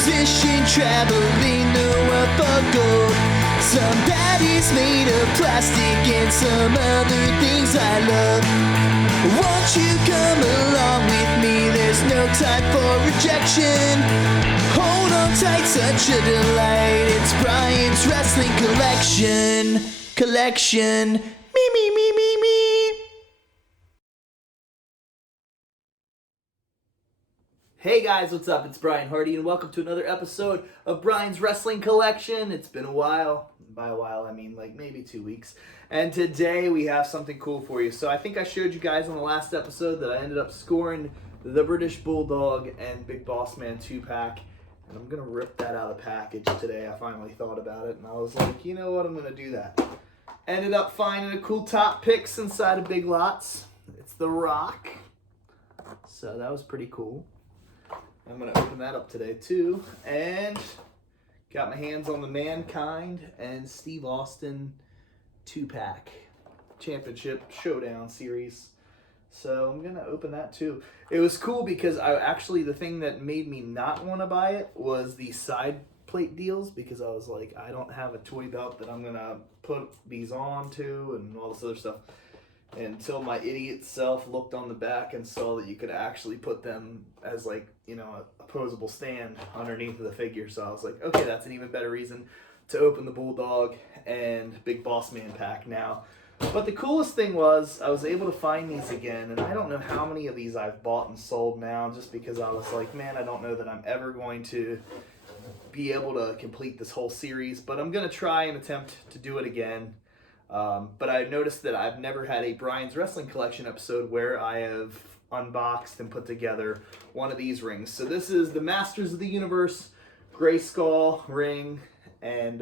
musician traveling the world for gold. Some daddy's made of plastic and some other things I love. Won't you come along with me? There's no time for rejection. Hold on tight, such a delight. It's Brian's Wrestling Collection. Me. Hey guys, what's up? It's Brian Hardy and welcome to another episode of Brian's Wrestling Collection. It's been a while. By a while, I mean like maybe 2 weeks. And today we have something cool for you. So I think I showed you guys on the last episode that I ended up scoring the British Bulldog and Big Boss Man 2-pack. And I'm going to rip that out of the package today. I finally thought about it and I was like, you know what, I'm going to do that. Ended up finding a cool top picks inside of Big Lots. It's The Rock. So that was pretty cool. I'm going to open that up today too. And got my hands on the Mankind and Steve Austin 2-pack Championship Showdown series. So I'm going to open that too. It was cool because the thing that made me not want to buy it was the side plate deals, because I was like, I don't have a toy belt that I'm going to put these on to and all this other stuff. Until my idiot self looked on the back and saw that you could actually put them as like, you know, a posable stand underneath of the figure. So I was like, okay, that's an even better reason to open the Bulldog and Big Boss Man pack now. But the coolest thing was I was able to find these again, and I don't know how many of these I've bought and sold now, just because I was like, man, I don't know that I'm ever going to be able to complete this whole series, but I'm going to try and attempt to do it again. But I've noticed that I've never had a Brian's Wrestling Collection episode where I have unboxed and put together one of these rings. So this is the Masters of the Universe Grayskull ring, and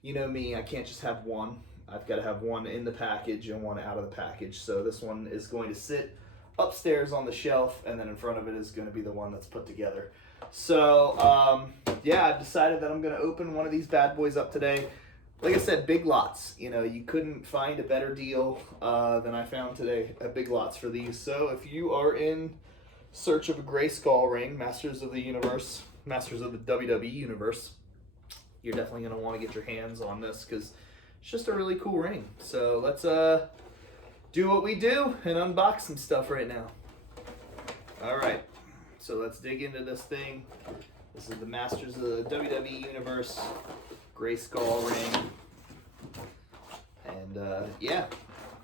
you know me, I can't just have one. I've got to have one in the package and one out of the package. So this one is going to sit upstairs on the shelf, and then in front of it is going to be the one that's put together. So yeah, I've decided that I'm going to open one of these bad boys up today. Like I said, Big Lots. You know, you couldn't find a better deal than I found today at Big Lots for these. So if you are in search of a Grayskull ring, Masters of the Universe, Masters of the WWE Universe, you're definitely going to want to get your hands on this because it's just a really cool ring. So let's do what we do and unbox some stuff right now. All right, so let's dig into this thing. This is the Masters of the WWE Universe Grayskull ring. And yeah,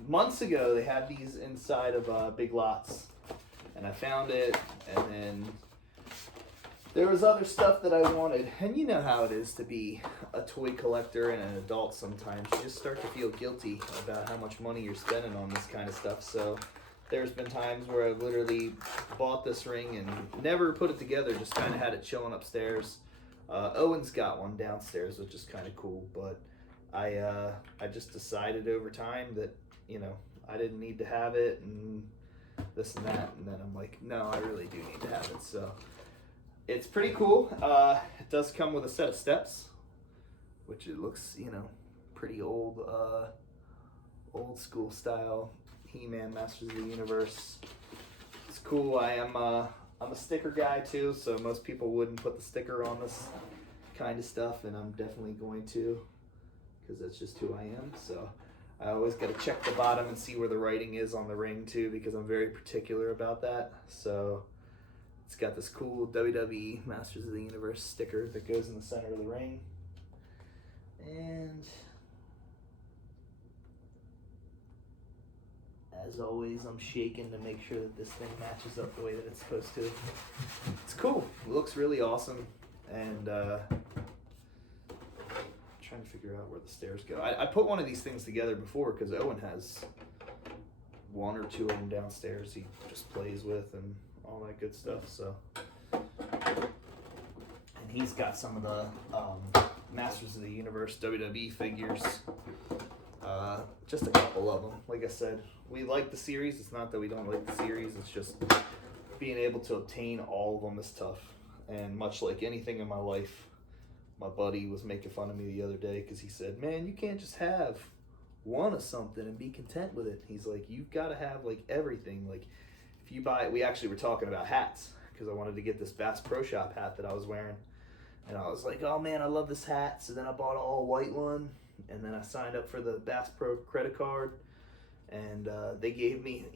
months ago they had these inside of Big Lots, and I found it, and then there was other stuff that I wanted. And you know how it is to be a toy collector and an adult sometimes. You just start to feel guilty about how much money you're spending on this kind of stuff. So there's been times where I've literally bought this ring and never put it together, just kind of had it chilling upstairs. Owen's got one downstairs, which is kind of cool, but I just decided over time that, you know, I didn't need to have it and this and that, and then I'm like, no, I really do need to have it. So it's pretty cool. It does come with a set of steps, which it looks, you know, pretty old school style He-Man Masters of the Universe. It's cool. I'm a sticker guy too, so most people wouldn't put the sticker on this kind of stuff, and I'm definitely going to, because that's just who I am. So I always got to check the bottom and see where the writing is on the ring too, because I'm very particular about that. So it's got this cool WWE Masters of the Universe sticker that goes in the center of the ring. And as always, I'm shaking to make sure that this thing matches up the way that it's supposed to. It's cool. It looks really awesome. And trying to figure out where the stairs go. I put one of these things together before because Owen has one or two of them downstairs he just plays with and all that good stuff. So, and he's got some of the Masters of the Universe WWE figures. Just a couple of them. Like I said, we like the series. It's not that we don't like the series. It's just being able to obtain all of them is tough. And much like anything in my life, my buddy was making fun of me the other day because he said, man, you can't just have one of something and be content with it. He's like, you've got to have like everything. Like if you buy, we actually were talking about hats because I wanted to get this Bass Pro Shop hat that I was wearing. And I was like, oh man, I love this hat. So then I bought an all white one, and then I signed up for the Bass Pro credit card, and they gave me,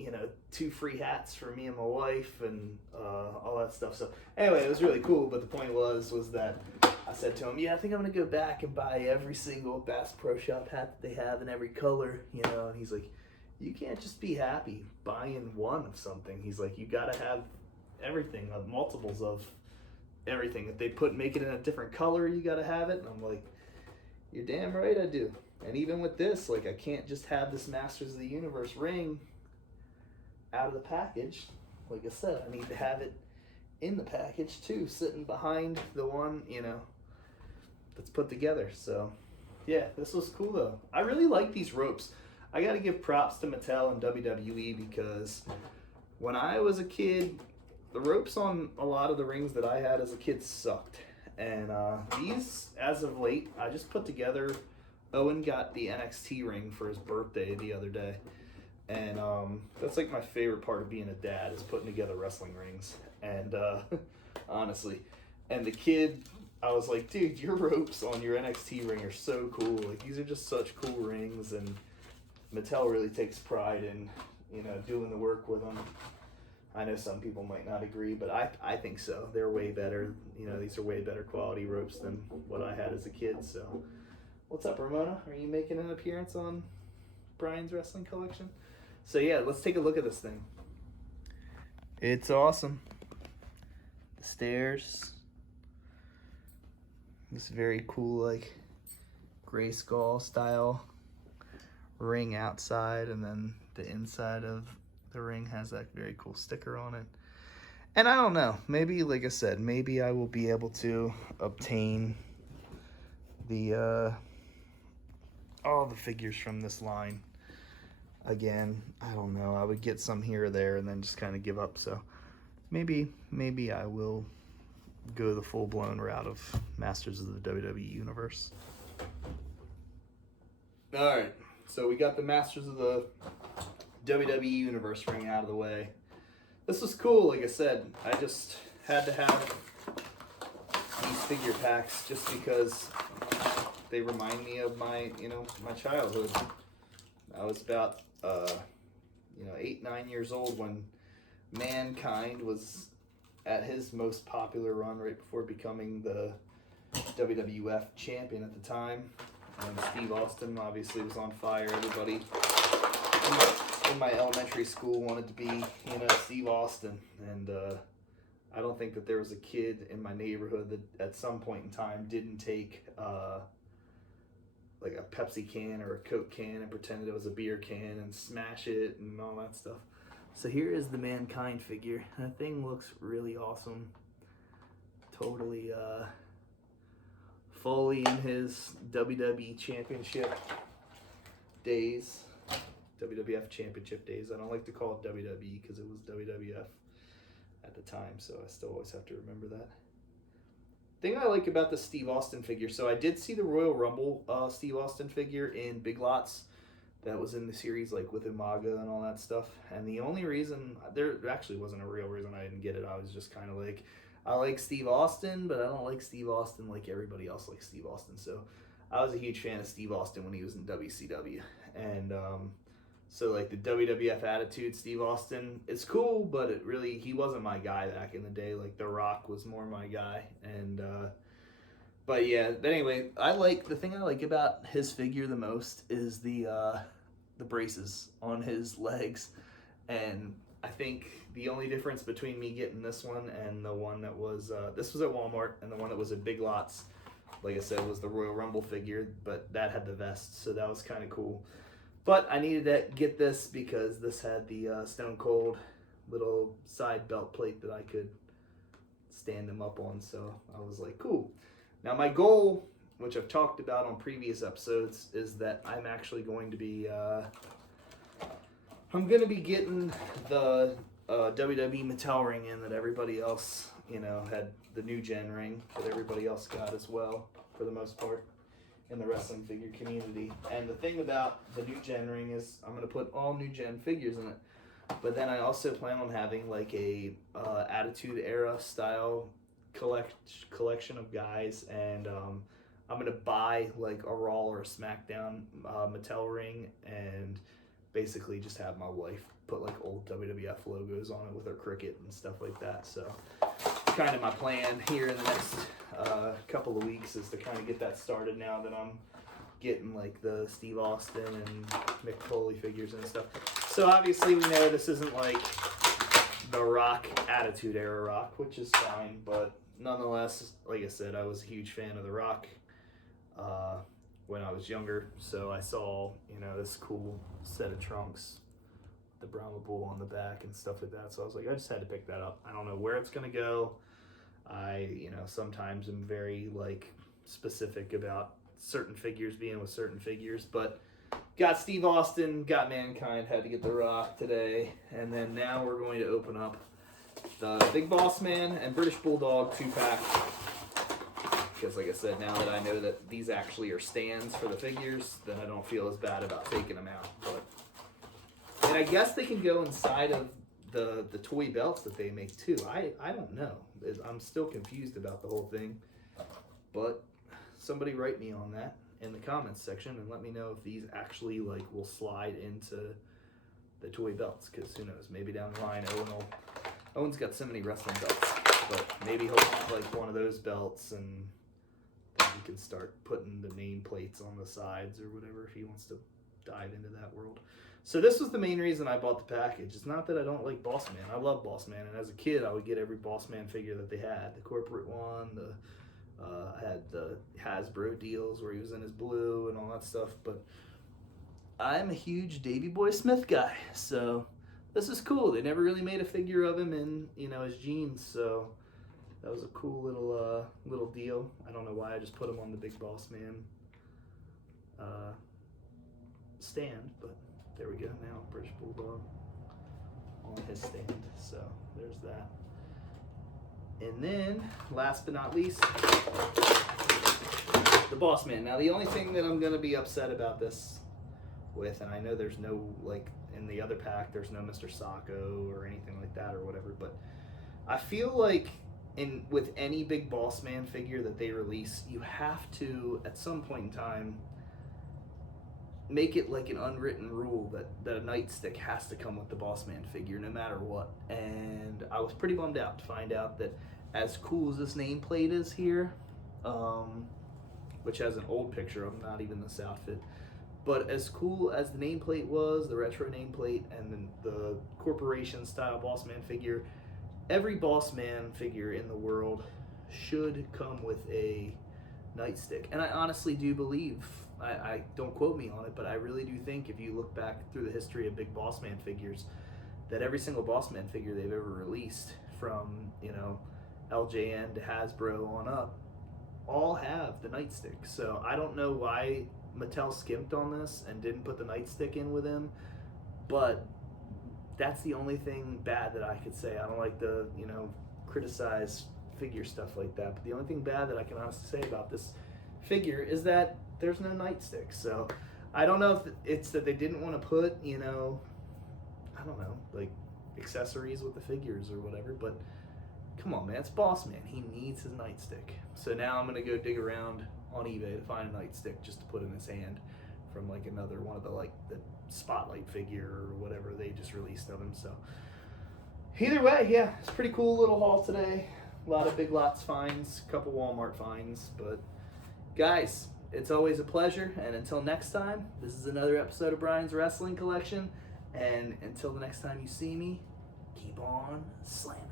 2 free hats for me and my wife, and all that stuff. So anyway, it was really cool. But the point was that I said to him, yeah, I think I'm gonna go back and buy every single Bass Pro Shop hat that they have in every color, And he's like, you can't just be happy buying one of something. He's like, you gotta have everything, multiples of everything. If they make it in a different color, you gotta have it. And I'm like, you're damn right I do. And even with this, like, I can't just have this Masters of the Universe ring out of the package. Like I said, I need to have it in the package too, sitting behind the one, that's put together. So yeah, this was cool though. I really like these ropes. I gotta give props to Mattel and WWE, because when I was a kid, the ropes on a lot of the rings that I had as a kid sucked. And these, as of late, I just put together. Owen got the NXT ring for his birthday the other day. And that's like my favorite part of being a dad, is putting together wrestling rings. And honestly, and the kid, I was like, dude, your ropes on your NXT ring are so cool. Like, these are just such cool rings. And Mattel really takes pride in, doing the work with them. I know some people might not agree, but I think so. They're way better. These are way better quality ropes than what I had as a kid. So, what's up, Ramona? Are you making an appearance on Brian's Wrestling Collection? So yeah, let's take a look at this thing. It's awesome. The stairs. This very cool, like, Grayskull style ring outside, and then the inside of the ring has that very cool sticker on it. And I don't know, maybe, like I said, maybe I will be able to obtain the all the figures from this line again. I don't know, I would get some here or there and then just kind of give up. So maybe I will go the full-blown route of Masters of the WWE Universe. Alright, so we got the Masters of the WWE Universe ring out of the way. This was cool, like I said. I just had to have these figure packs just because they remind me of my, my childhood. I was about, 8, 9 years old when Mankind was at his most popular run right before becoming the WWF champion at the time. And Steve Austin obviously was on fire. Everybody in my elementary school wanted to be, Steve Austin. And I don't think that there was a kid in my neighborhood that at some point in time didn't take like a Pepsi can or a Coke can and pretend it was a beer can and smash it and all that stuff. So here is the Mankind figure. That thing looks really awesome. Totally fully in his WWE championship days. WWF championship days. I don't like to call it WWE because it was WWF at the time, so I still always have to remember that. Thing I like about the Steve Austin figure, so I did see the Royal Rumble Steve Austin figure in Big Lots. That was in the series, like with Umaga and all that stuff. And the only reason, there actually wasn't a real reason I didn't get it. I was just kind of like, I like Steve Austin, but I don't like Steve Austin like everybody else likes Steve Austin. So I was a huge fan of Steve Austin when he was in WCW. And so like the WWF Attitude Steve Austin, it's cool, but he wasn't my guy back in the day. Like The Rock was more my guy. And but yeah, but anyway, the thing I like about his figure the most is the braces on his legs. And I think the only difference between me getting this one and the one that was this was at Walmart, and the one that was at Big Lots, like I said, was the Royal Rumble figure, but that had the vest, so that was kind of cool. But I needed to get this because this had the Stone Cold little side belt plate that I could stand him up on, so I was like, cool. Now my goal, which I've talked about on previous episodes, is that I'm actually going to be getting the WWE Mattel ring in that everybody else, had the new gen ring that everybody else got as well, for the most part, in the wrestling figure community. And the thing about the new gen ring is I'm going to put all new gen figures in it. But then I also plan on having like a Attitude Era style collection of guys, and I'm gonna buy like a Raw or a SmackDown Mattel ring, and basically just have my wife put like old WWF logos on it with her cricket and stuff like that. So kind of my plan here in the next couple of weeks is to kind of get that started now that I'm getting like the Steve Austin and Mick Foley figures and stuff. So obviously we know this isn't like the Rock Attitude Era Rock, which is fine, but nonetheless, like I said, I was a huge fan of the Rock when I was younger, so I saw, you know, this cool set of trunks, the Brahma Bull on the back and stuff like that, so I was like, I just had to pick that up. I don't know where it's gonna go. I, you know, sometimes am very like specific about certain figures being with certain figures, but got Steve Austin, got Mankind, had to get the Rock today, and then now we're going to open up the Big Boss Man and British Bulldog 2-pack, because like I said, now that I know that these actually are stands for the figures, then I don't feel as bad about taking them out. But, and I guess they can go inside of the toy belts that they make too. I don't know. I'm still confused about the whole thing, but somebody write me on that in the comments section and let me know if these actually like will slide into the toy belts, because who knows, maybe down the line Owen's got so many wrestling belts, but maybe he'll have like one of those belts and then he can start putting the nameplates on the sides or whatever if he wants to dive into that world. So this was the main reason I bought the package. It's not that I don't like Boss Man. I love Boss Man, and as a kid I would get every Boss Man figure that they had, the corporate one, I had the Hasbro deals where he was in his blue and all that stuff, but I'm a huge Davey Boy Smith guy, so this is cool. They never really made a figure of him in, you know, his jeans, so that was a cool little deal. I don't know why I just put him on the Big Boss Man stand, but there we go. Now British Bulldog on his stand, so there's that. And then, last but not least, the Boss Man. Now, the only thing that I'm going to be upset about this with, and I know there's no, like, in the other pack, there's no Mr. Sacco or anything like that or whatever, but I feel like with any big Boss Man figure that they release, you have to, at some point in time, make it like an unwritten rule that a nightstick has to come with the Boss Man figure no matter what. And I was pretty bummed out to find out that as cool as this nameplate is here, which has an old picture of him, not even this outfit, but as cool as the nameplate was, the retro nameplate, and then the corporation style Boss Man figure, every Boss Man figure in the world should come with a nightstick. And I honestly do believe, I don't quote me on it, but I really do think if you look back through the history of big Boss Man figures, that every single Boss Man figure they've ever released, from, you know, LJN to Hasbro on up, all have the nightstick. So I don't know why Mattel skimped on this and didn't put the nightstick in with him, but that's the only thing bad that I could say. I don't like to, you know, criticize figure stuff like that, but the only thing bad that I can honestly say about this figure is that there's no nightstick. So I don't know if it's that they didn't want to put, you know, I don't know, like accessories with the figures or whatever, but come on, man, it's Boss Man. He needs his nightstick. So now I'm gonna go dig around on eBay to find a nightstick just to put in his hand from like another one of the, like, the Spotlight figure or whatever they just released of him. So either way, yeah, it's a pretty cool little haul today. A lot of Big Lots finds, a couple Walmart finds, but guys, it's always a pleasure, and until next time, this is another episode of Brian's Wrestling Collection, and until the next time you see me, keep on slamming.